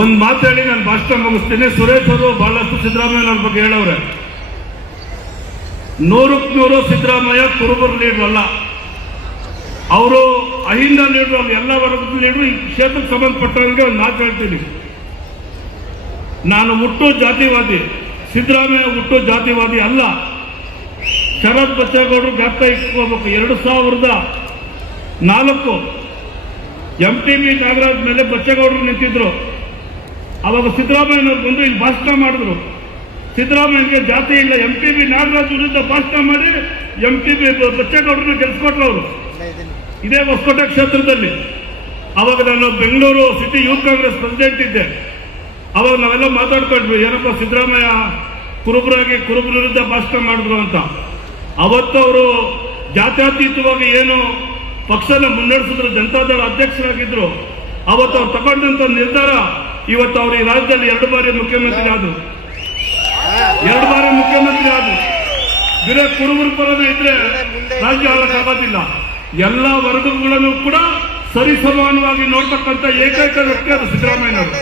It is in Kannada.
ಒಂದು ಮಾತು ಹೇಳಿ ನಾನು ಭಾಷಣ ಮುಗಿಸ್ತೀನಿ. ಸುರೇಶ್ ಅವರು ಬಹಳಷ್ಟು ಸಿದ್ದರಾಮಯ್ಯನವ್ರ ಬಗ್ಗೆ ಹೇಳವ್ರೆ. 100ಕ್ಕೆ 100 ಸಿದ್ದರಾಮಯ್ಯ ಕುರುಬರು ಲೀಡರ್ ಅಲ್ಲ, ಅವರು ಅಹಿಂದ ಲೀಡರ್, ಅವ್ರು ಎಲ್ಲ ವರ್ಗದ ಲೀಡರ್. ಈ ಕ್ಷೇತ್ರಕ್ಕೆ ಸಂಬಂಧಪಟ್ಟವರಿಗೆ ಒಂದು ಮಾತು ಹೇಳ್ತೀನಿ. ನಾನು ಹುಟ್ಟು ಜಾತಿವಾದಿ, ಸಿದ್ದರಾಮಯ್ಯ ಹುಟ್ಟು ಜಾತಿವಾದಿ ಅಲ್ಲ. ಶರತ್ ಬಚ್ಚೇಗೌಡರು ಗಾತ್ರ ಇಟ್ಕೋಬೇಕು. 2004 MTB ನಾಗರಾಜ್ ಮೇಲೆ ಬಚ್ಚೇಗೌಡರು ನಿಂತಿದ್ರು. ಅವಾಗ ಸಿದ್ದರಾಮಯ್ಯನವ್ರು ಬಂದು ಇಲ್ಲಿ ಭಾಷಣ ಮಾಡಿದ್ರು. ಸಿದ್ದರಾಮಯ್ಯನಿಗೆ ಜಾತಿ ಇಲ್ಲ, MTB ನಾಗರಾಜ್ ವಿರುದ್ಧ ಭಾಷಣ ಮಾಡಿ MTB ಬಚ್ಚೇಗೌಡರನ್ನ ಗೆಲ್ಸ್ಕೊಟ್ರು ಅವರು. ಇದೇ ಹೊಸಕೋಟೆ ಕ್ಷೇತ್ರದಲ್ಲಿ. ಅವಾಗ ನಾನು Bengaluru city youth Congress president ಇದ್ದೆ. ಅವಾಗ ನಾವೆಲ್ಲ ಮಾತಾಡ್ಕೊಂಡ್ವಿ, ಏನಪ್ಪ ಸಿದ್ದರಾಮಯ್ಯ ಕುರುಬರ ವಿರುದ್ಧ ಭಾಷಣ ಮಾಡಿದ್ರು ಅಂತ. ಅವತ್ತು ಅವರು ಜಾತ್ಯತೀತವಾಗಿ ಏನು ಪಕ್ಷನ ಮುನ್ನಡೆಸಿದ್ರು, ಜನತಾದಳ ಅಧ್ಯಕ್ಷರಾಗಿದ್ರು. ಅವತ್ತು ಅವ್ರು ತಗೊಂಡಂತ ನಿರ್ಧಾರ ಇವತ್ತು ಅವರು ಈ ರಾಜ್ಯದಲ್ಲಿ 2 ಬಾರಿ ಮುಖ್ಯಮಂತ್ರಿ ಆದ್ರು. ಬೇರೆ ಕುರುಬರ ಪರನೇ ಇದ್ರೆ ರಾಜ್ಯ ಆಗೋದಿಲ್ಲ. ಎಲ್ಲ ವರ್ಗಗಳನ್ನು ಕೂಡ ಸರಿಸಮಾನವಾಗಿ ನೋಡ್ತಕ್ಕಂಥ ಏಕೈಕ ವ್ಯಕ್ತಿ ಅದು ಸಿದ್ದರಾಮಯ್ಯನವರು.